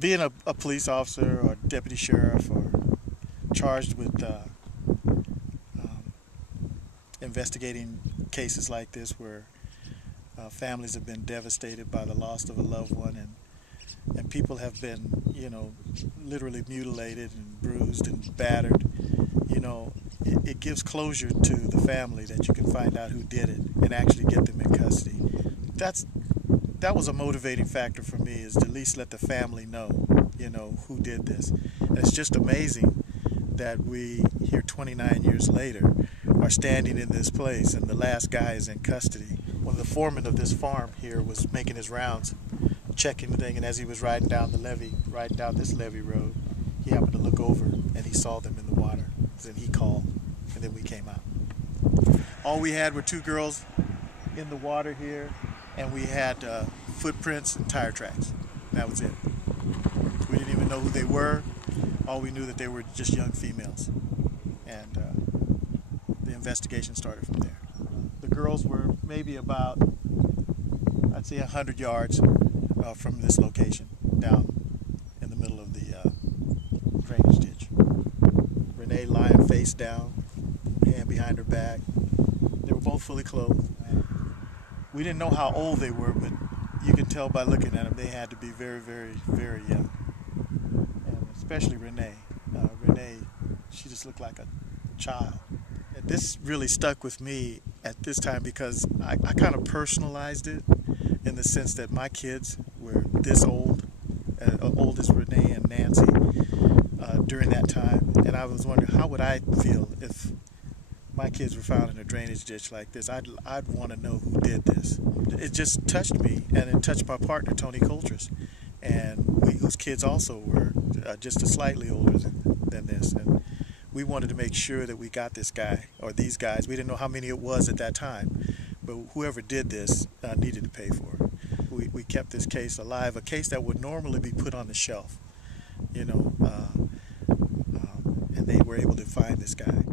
Being a police officer or deputy sheriff or charged with investigating cases like this where families have been devastated by the loss of a loved one, and people have been, literally mutilated and bruised and battered, it gives closure to the family that you can find out who did it and actually get them in custody. That was a motivating factor for me, is to at least let the family know, who did this. And it's just amazing that we, here 29 years later, are standing in this place and the last guy is in custody. When the foreman of this farm here was making his rounds, checking the thing, and as he was riding down this levee road, he happened to look over and he saw them in the water. Then he called, and then we came out. All we had were two girls in the water here, and we had footprints and tire tracks. That was it. We didn't even know who they were. All we knew that they were just young females, and the investigation started from there. The girls were maybe about, I'd say, 100 yards from this location, down in the middle of the drainage ditch. Renee lying face down, hand behind her back. They were both fully clothed. We didn't know how old they were, but you could tell by looking at them they had to be very, very, very young. And especially Renee. Renee, she just looked like a child. And this really stuck with me at this time because I kind of personalized it in the sense that my kids were this old, old as Renee and Nancy, during that time. And I was wondering, how would I feel if my kids were found in a drainage ditch like this? I'd want to know who did this. It just touched me, and it touched my partner, Tony Coltrus, and whose kids also were just a slightly older than this. And we wanted to make sure that we got this guy, or these guys. We didn't know how many it was at that time, but whoever did this needed to pay for it. We kept this case alive, a case that would normally be put on the shelf, and they were able to find this guy.